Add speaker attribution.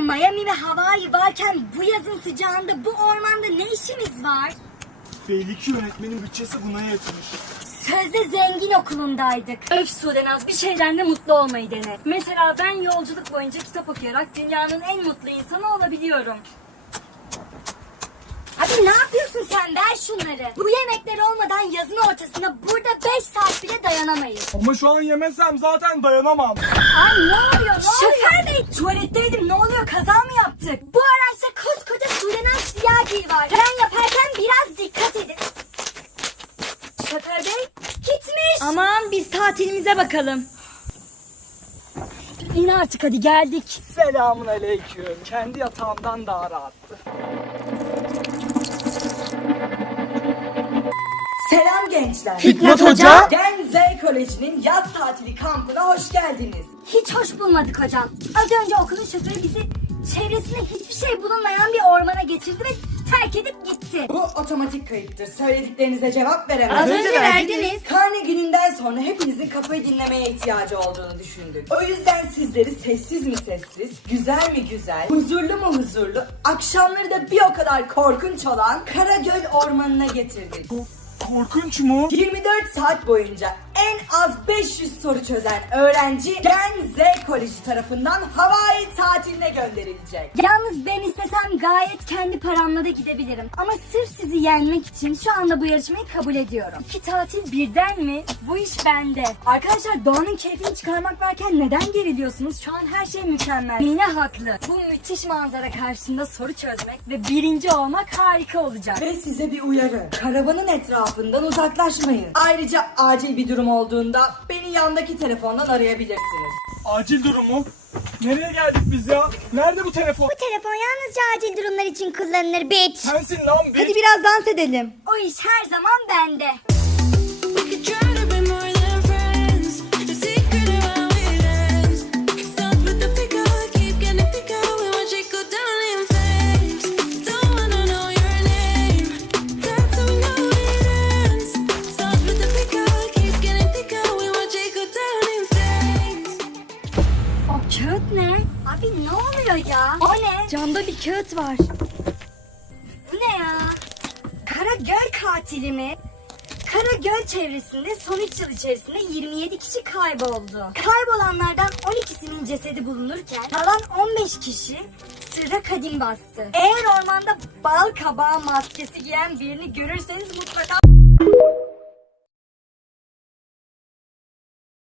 Speaker 1: Miami ve Hawaii varken bu yazın sıcağında bu ormanda ne işimiz var?
Speaker 2: Belli ki yönetmenin bütçesi buna yetmiş.
Speaker 1: Sözde zengin okulundaydık. Öf Sudenaz, bir şeyden de mutlu olmayı dene. Mesela ben yolculuk boyunca kitap okuyarak dünyanın en mutlu insanı olabiliyorum. Abi ne yapıyorsun sen? Ver şunları. Bu yemekler olmadan yazın ortasında burada 5 saat bile dayanamayız.
Speaker 2: Ama şu an yemezsem zaten dayanamam.
Speaker 1: Ay ne oluyor? Şoför bey, tuvaletteydim. Ne oluyor? Kaza mı yaptık? Bu araçta koskoca Sudenaz Siyagi var. Fren yaparken biraz dikkat edin. Şoför bey gitmiş. Aman biz tatilimize bakalım. İn artık, hadi geldik.
Speaker 2: Selamun aleyküm. Kendi yatağımdan daha rahattı.
Speaker 3: Selam gençler.
Speaker 2: Hikmet Hoca.
Speaker 3: Gen Z Koleji'nin yaz tatili kampına hoş geldiniz.
Speaker 1: Hiç hoş bulmadık hocam. Az önce okulun şoförü bizi çevresinde hiçbir şey bulunmayan bir ormana getirdi ve terk edip gitti.
Speaker 3: Bu otomatik kayıttır. Söylediklerinize cevap veremez.
Speaker 1: Az önce verdiniz.
Speaker 3: Karne gününden sonra hepinizin kafayı dinlemeye ihtiyacı olduğunu düşündük. O yüzden sizleri sessiz mi sessiz, güzel mi güzel, huzurlu mu huzurlu, akşamları da bir o kadar korkunç olan Karagöl Ormanı'na getirdik.
Speaker 2: Korkunç mu?
Speaker 3: 24 saat boyunca en az 500 soru çözen öğrenci Gen Z Koleji tarafından Hawaii tatiline gönderilecek.
Speaker 1: Yalnız ben istesem gayet kendi paramla da gidebilirim. Ama sırf sizi yenmek için şu anda bu yarışmayı kabul ediyorum. İki tatil birden mi? Bu iş bende. Arkadaşlar, doğanın keyfini çıkarmak varken neden geriliyorsunuz? Şu an her şey mükemmel. Yine haklı. Bu müthiş manzara karşısında soru çözmek ve birinci olmak harika olacak.
Speaker 3: Ve size bir uyarı. Karavanın etrafından uzaklaşmayın. Ayrıca acil bir durum olduğunda beni yandaki telefondan arayabilirsiniz.
Speaker 2: Acil durum mu? Nereye geldik biz ya? Nerede bu telefon?
Speaker 1: Bu telefon yalnızca acil durumlar için kullanılır bitch.
Speaker 2: Sensin lan bir.
Speaker 3: Hadi biraz dans edelim.
Speaker 1: O iş her zaman bende.
Speaker 4: We could try to be more than friends. The secret of how it ends. Start with the pick up, keep getting bigger. We watch it go down in flames. Don't wanna know your name. That's how we know it ends. Start with the pick up, keep getting bigger. We watch it go down in flames.
Speaker 1: O kağıt ne? Abi ne oluyor ya? O ne? Camda bir kağıt var. Bu ne ya? Karagöl katili mi? Karagöl çevresinde son 3 yıl içerisinde 27 kişi kayboldu. Kaybolanlardan 12'sinin cesedi bulunurken kalan 15 kişi sırra kadim bastı. Eğer ormanda bal kabağı maskesi giyen birini görürseniz mutlaka